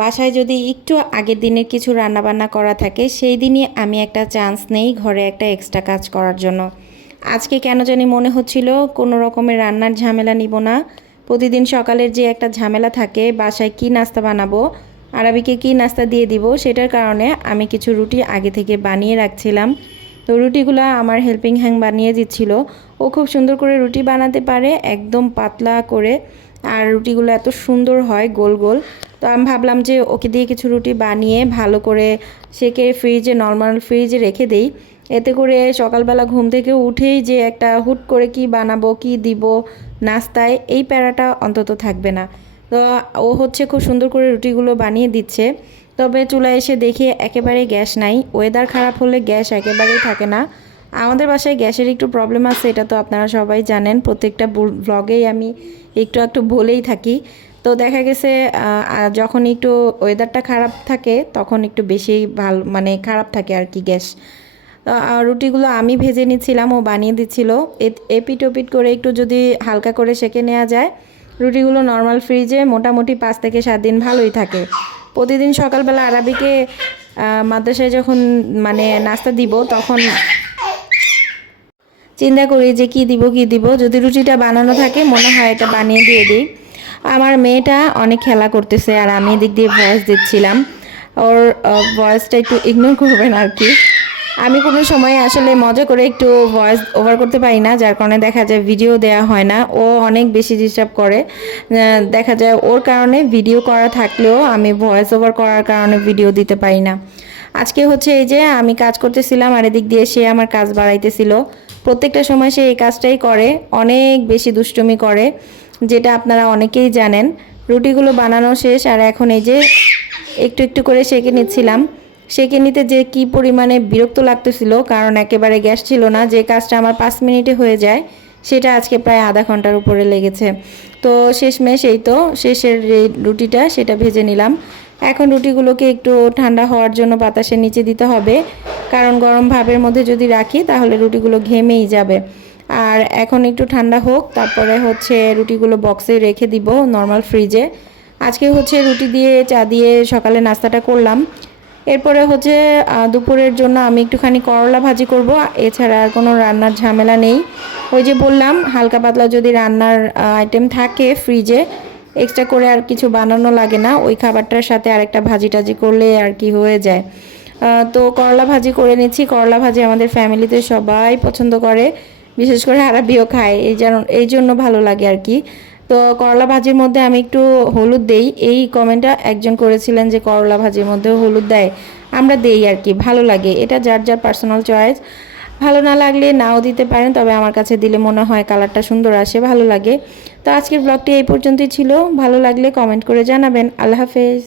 বাসায় যদি একটু আগের দিনের কিছু রান্নাবান্না করা থাকে, সেই দিনই আমি একটা চান্স নেই ঘরে একটা এক্সট্রা কাজ করার জন্য। আজকে কেন জানি মনে হচ্ছিল কোনো রকমের রান্নার ঝামেলা নিব না। প্রতিদিন সকালের যে একটা ঝামেলা থাকে, বাসায় কি নাস্তা বানাবো, আরবিকে কি নাস্তা দিয়ে দিব, সেটার কারণে আমি কিছু রুটি আগে থেকে বানিয়ে রাখছিলাম। তো রুটিগুলো আমার হেল্পিং হ্যাং বানিয়ে দিচ্ছিল। ও খুব সুন্দর করে রুটি বানাতে পারে, একদম পাতলা করে। আর রুটিগুলো এত সুন্দর হয়, গোল গোল। তো আমি ভাবলাম যে ওকে দিয়ে কিছু রুটি বানিয়ে ভালো করে সেকে ফ্রিজে নর্মাল ফ্রিজে রেখে দেই। এতে করে সকালবেলা ঘুম থেকে উঠেই যে একটা হুট করে কি বানাবো, কি দিব নাস্তায়, এই প্যারাটা অন্তত থাকবে না। তো ও হচ্ছে খুব সুন্দর করে রুটিগুলো বানিয়ে দিচ্ছে। তবে চুলায় এসে দেখি একেবারে গ্যাস নাই। ওয়েদার খারাপ হলে গ্যাস একেবারেই থাকে না। আমাদের বাসায় গ্যাসের একটু প্রবলেম আছে, এটা তো আপনারা সবাই জানেন। প্রত্যেকটা ব্লগেই আমি একটু একটু বলেই থাকি। তো দেখা গেছে যখন একটু ওয়েদারটা খারাপ থাকে, তখন একটু বেশি ভালো মানে খারাপ থাকে আর কি গ্যাস। রুটিগুলো আমি ভেজে নিচ্ছিলাম, ও বানিয়ে দিচ্ছিল। এপিট ওপিট করে একটু যদি হালকা করে সেকে নেওয়া যায়, রুটিগুলো নর্মাল ফ্রিজে মোটামুটি পাঁচ থেকে সাত দিন ভালোই থাকে। প্রতিদিন সকালবেলা আরবিকে মাদ্রাসায় যখন মানে নাস্তা দিব, তখন চিন্তা করি যে কি দিব কি দিব। যদি রুটিটা বানানো থাকে, মনে হয় এটা বানিয়ে দিয়ে দিই। আমার মেয়েটা অনেক খেলা করতেছে আর আমি এদিক দিয়ে ভয়েস দিচ্ছিলাম। ওর ভয়েসটা একটু ইগনোর করবেন আর কি। আমি কোনো সময় আসলে মজা করে একটু ভয়েস ওভার করতে পারি না, যার কারণে দেখা যায় ভিডিও দেওয়া হয় না। ও অনেক বেশি ডিস্টার্ব করে। দেখা যায় ওর কারণে ভিডিও করা থাকলেও আমি ভয়েস ওভার করার কারণে ভিডিও দিতে পারি না। আজকে হচ্ছে এই যে আমি কাজ করতেছিলাম আর এদিক দিয়ে সে আমার কাজ বাড়াইতেছিল। প্রত্যেকটা সময় সে এই কাজটাই করে, অনেক বেশি দুষ্টুমি করে, যেটা আপনারা অনেকেই জানেন। রুটিগুলো বানানো শেষ আর এখন এই যে একটু একটু করে সেঁকে নিচ্ছিলাম। সেঁকে নিতে যে কি পরিমাণে বিরক্ত লাগতেছিল, কারণ একেবারে গ্যাস ছিল না, যে কাজটা আমার পাঁচ মিনিটে হয়ে যায় সেটা আজকে প্রায় আধা ঘণ্টার উপরে লেগেছে। তো শেষমেশ এই তো, শেষের রুটিটা সেটা ভেজে নিলাম। এখন রুটিগুলোকে একটু ঠান্ডা হওয়ার জন্য বাতাসের নিচে দিতে হবে। কারণ গরম ভাবের মধ্যে যদি রাখি, তাহলে রুটিগুলো ঘেমেই যাবে। আর এখন একটু ঠান্ডা হোক, তারপরে হচ্ছে রুটিগুলো বক্সে রেখে দিব নর্মাল ফ্রিজে। আজকে হচ্ছে রুটি দিয়ে, চা দিয়ে সকালে নাস্তাটা করলাম। এরপরে হচ্ছে দুপুরের জন্য আমি একটুখানি করলা ভাজি করব। এছাড়া আর কোনো রান্নার ঝামেলা নেই। ওই যে বললাম, হালকা পাতলা যদি রান্নার আইটেম থাকে ফ্রিজে এক্সট্রা করে আর কিছু বানানো লাগে না। ওই খাবারটার সাথে আরেকটা ভাজি টাজি করলে আর কি হয়ে যায়। তো করলা ভাজি করে নিচ্ছি। করলা ভাজি আমাদের ফ্যামিলিতে সবাই পছন্দ করে। বিশেষ করে আরাবিও খায়। এই যেন, এই জন্য ভালো লাগে আর কি। তো করলা ভাজির মধ্যে আমি একটু হলুদ দেই। এই কমেন্টটা একজন করেছিলেন যে করলা ভাজির মধ্যেও হলুদ দেয়। আমরা দেই আর কি, ভালো লাগে। এটা যার যার পার্সোনাল চয়েস ভালো না লাগলে নাও দিতে পারেন, তবে আমার কাছে দিলে মনে হয় কালারটা সুন্দর আসে, ভালো লাগে। তো আজকের ব্লগটি এই পর্যন্তই ছিল। ভালো লাগলে কমেন্ট করে জানাবেন। আল্লাহ হাফেজ।